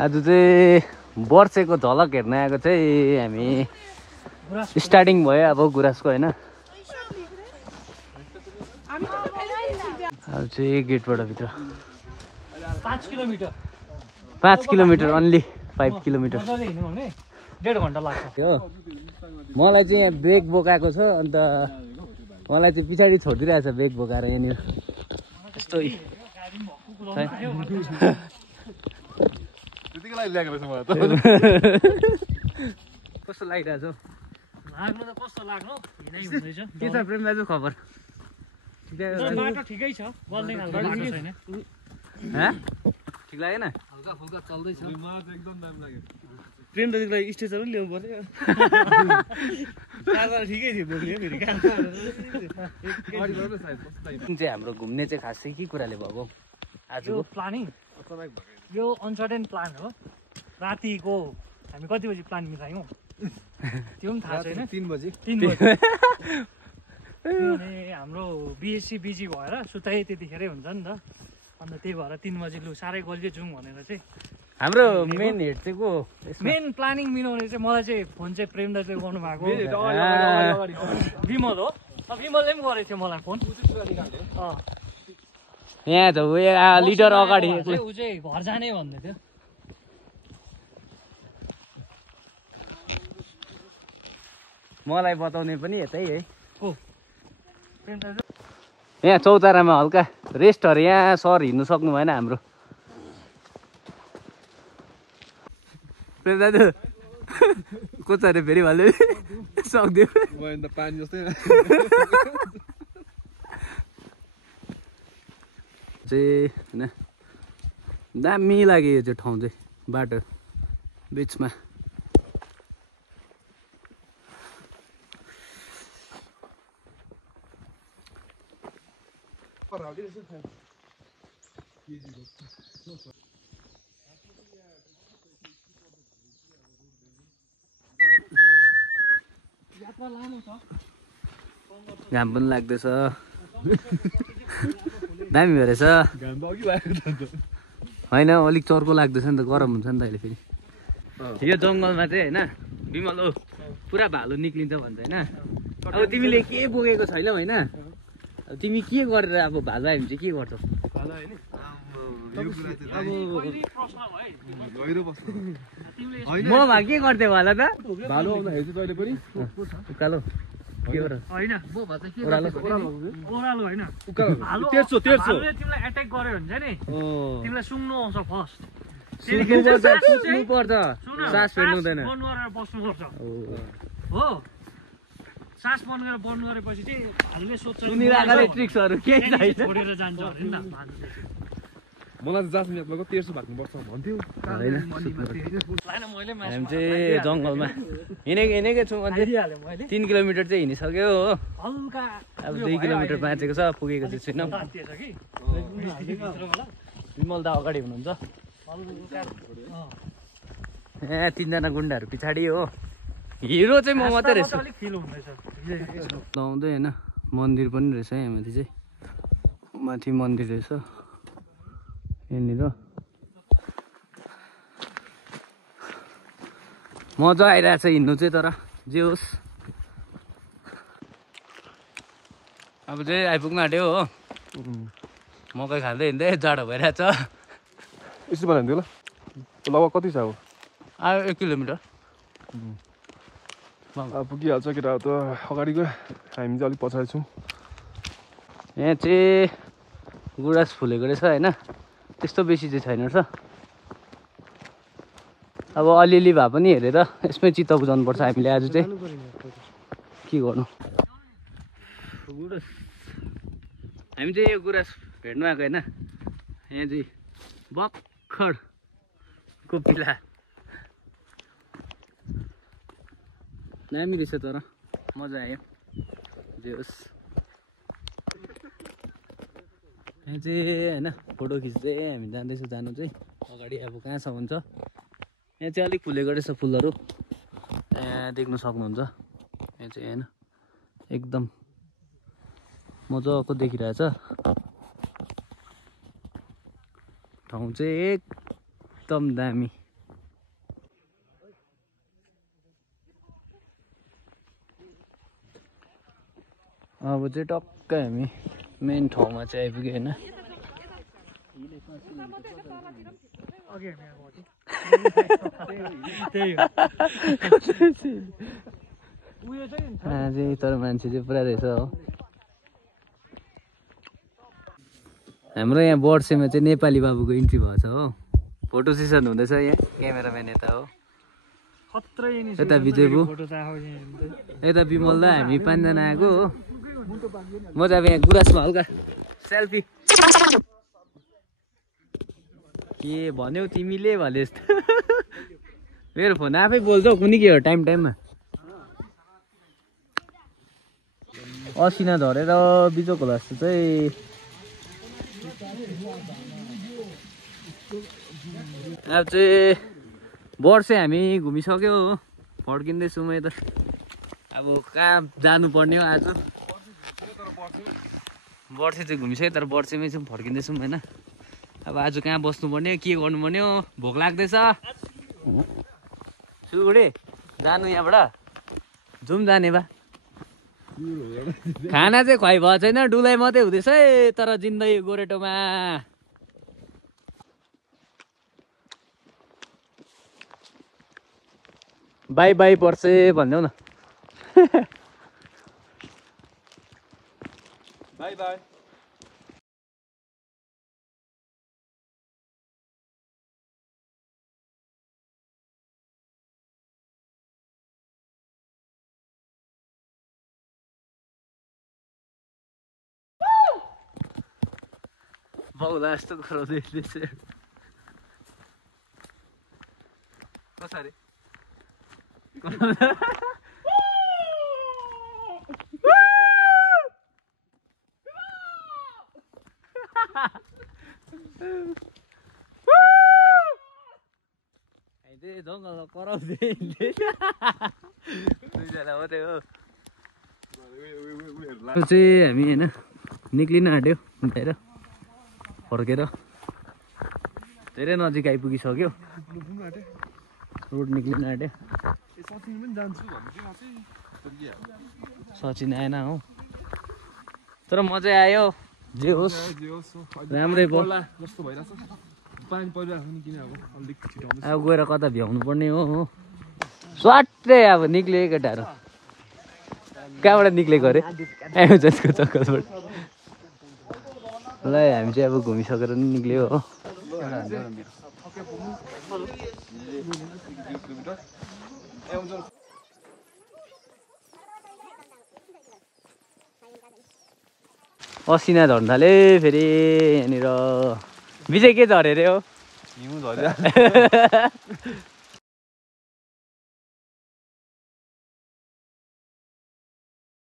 आज चाहिँ वर्षेको झलक हेर्न आएको चाहिँ हामी स्टार्टिङ भयो अब गुराँसको होइन। अब चाहिँ गेटबाट भित्र 5 किलोमिटर अन्ली 5 किलोमिटर 1.5 घन्टा लाग्छ हो। मलाई चाहिँ यहाँ बेग बोकाएको छ अन्त मलाई चाहिँ पछाडि छोडिदिरहेको छ बेग बोकाएर यहाँनिर यस्तो कस्तो लागिरहेछ हौ? लाग्नु त कस्तो लाग्नु हिँडाइ हुँदैछ। के छ प्रेम दाजु खबर? बाटो ठिकै छ, बल्ने खालको बाटो छैन। ठिक लागेन? हल्का फुल्का चल्दैछ। एकदम दाम लाग्यो। ट्रेन दाजुको लागि स्टेजहरू पनि ल्याउनु पर्यो। कागज ठिकै थियो बोक्ने फेरि चाहिँ हाम्रो घुम्ने चाहिँ खास चाहिँ के कुराले भएको आजको प्लानिङ? यो अनसर्टेन प्लान हो। रातिको हामी कति बजी प्लान मिलायौँ त्यो पनि थाहा छैन। 3 बजी। किनभने हाम्रो बिएससी बिजी भएर सुताइ त्यतिखेरै हुन्छ नि त, अन्त त्यही भएर 3 बजी लु साह्रै गल्यो जाउँ भनेर चाहिँ हाम्रो मेन हेड चाहिँ को? मेन प्लानिङ मिलाउने चाहिँ मलाई चाहिँ फोन चाहिँ प्रेम दाजुले गर्नु भएको विमल हो। विमलले पनि गरेको थियो मलाई फोन। यहाँ त लिडर अगाडि ऊ चाहिँ घर जाने भन्दै थियो। मलाई बताउने पनि यतै है। प्रेम दाजु यहाँ चौतारामा हल्का रेस्टहरू यहाँ सर हिँड्नु सक्नु भएन हाम्रो प्रेम दाजु को छ अरे फेरि भन्दै सक्दियो पानी जस्तै चाहिँ होइन दामी लाग्यो यो चाहिँ ठाउँ चाहिँ बाटो बिचमा। घाम पनि लाग्दैछ दामी भएर छ होइन अलिक चर्को लाग्दैछ नि त गरम हुन्छ नि त अहिले फेरि यो जङ्गलमा चाहिँ होइन विमल हो पुरा भालु निक्लिन्छ भन्छ होइन। अब तिमीले के बोकेको छैनौ होइन अब तिमी के गरेर अब भालु आयो भने चाहिँ के गर्छौ? म भए के गर्थेँ होला त? भालु आउँदाखेरि चाहिँ तैँले पनि उकालो के गर होइन म भए चाहिँ के ओह्रालो होइन तेर्सो भालुले तिमीलाई एट्याक गर्यो भने चाहिँ नि तिमीलाई सुँग्नु आउँछ फर्स्ट। सुत्नु पर्छ सास फेर्नु हुँदैन बन्द गरेर बस्नुपर्छ हो। सास बन्द गरेर बन्द गरेपछि चाहिँ भालुले सोध्छ ट्रिक्सहरू के छोडेर जान्छ अरे नि त भालुले। मलाई चाहिँ जास्मिन यादवको 1300 भाग्नुपर्छ भन्थ्यो। हामी चाहिँ जङ्गलमा हिँडेकै छौँ अन्त 3 किलोमिटर चाहिँ हिँडिसक्यो हो। हल्का अब 2 किलोमिटर बाँचेको छ पुगेको चाहिँ छैनौँ। विमल दा अगाडि हुनुहुन्छ यहाँ 3 जना गुन्डाहरू पछाडि हो। हिरो चाहिँ म मात्रै रहेछ लाउँदै होइन। मन्दिर पनि रहेछ यहाँ माथि चाहिँ माथि मन्दिर रहेछ यहाँनिर मजा आइरहेछ हिँड्नु चाहिँ तर जे होस् अब चाहिँ आइपुग्न आँट्यो हो। मकै खाँदै हिँड्दै जाडो भइरहेछ। यसो भन्यो ल लगभग कति छ अब? 1 किलोमिटर पुगिहाल्छ केटा त अगाडि गयो हामी चाहिँ अलिक पछाडि छौँ। यहाँ चाहिँ गुराँस फुलेको रहेछ होइन त्यस्तो बेसी चाहिँ छैन रहेछ। अब अलिअलि भए पनि हेरेर यसमै चित्त बुझाउनुपर्छ हामीले आज चाहिँ के गर्नु। हामी चाहिँ यो गुराँस भेट्नु आएको होइन। यहाँ चाहिँ भर्खरको पिला दामी रहेछ तर मजा आयो जे होस्। यहाँ चाहिँ होइन फोटो खिच्दै हामी जाँदैछौँ जानु चाहिँ अगाडि अब कहाँसम्म हुन्छ। यहाँ चाहिँ अलिक फुलेको रहेछ फुलहरू यहाँ देख्न सक्नुहुन्छ। यहाँ चाहिँ होइन एकदम मजाको देखिरहेछ ठाउँ चाहिँ एकदम दामी। अब चाहिँ टक्कै हामी मेन ठाउँमा चाहिँ आइपुग्यो होइन अघि हामी आएको त्यही हो उयो चाहिँ तर मान्छे चाहिँ पुरा रहेछ हो हाम्रो यहाँ वर्षेमा चाहिँ नेपाली बाबुको इन्ट्री भएको छ हो फोटो सेसन हुँदैछ यहाँ क्यामेराम्यान यता हो यता विजयबु यता विमल दा हामी 5 जना आएको हो म चाहिँ अब यहाँ गुराँसमा हल्का सेल्फी के भन्यौ तिमीले भने जस्तो मेरो फोन आफै बोल्छ हौ कुनै के हो टाइममा असिना झरेर बिजोक होला जस्तो चाहिँ अब चाहिँ वर्षे हामी घुमिसक्यो हो फर्किँदैछौँ म त अब कहाँ जानुपर्ने हो आज वर्षे चाहिँ घुमिसक्यो तर वर्षेमै चाहिँ फर्किँदैछौँ होइन अब आज कहाँ बस्नुपर्ने के गर्नुपर्ने हो भोक लाग्दैछ सुगुडे जानु यहाँबाट जाउँ जाने बा खाना चाहिँ खुवाइ भएको छैन डुलाइ मात्रै हुँदैछ है तर जिन्दगी गोरेटोमा बाई बाई पर्छ भनिदेऊ न बाई बाई बाउला यस्तो गराउँदै कसरी जङ्गलमा कराउँदै दुईजना मात्रै हो चाहिँ हामी होइन निक्लिन आँट्यो बाहिर फर्केर धेरै नजिक आइपुगिसक्यो रोड निक्लिन आँट्यो सचिन आएन हो तर मजा आयो जे होस् राम्रै भयो अब गएर कता भ्याउनु पर्ने हो स्वाट्टै अब निक्लियो केटाहरू कहाँबाट निक्लेको अरे एमेजनको चक्करबाट ल हामी चाहिँ अब घुमिसकेर नि निक्ल्यो हो असिना झर्न थाले फेरि यहाँनिर विजय के झरे अरे हो हिउँ झऱ्यो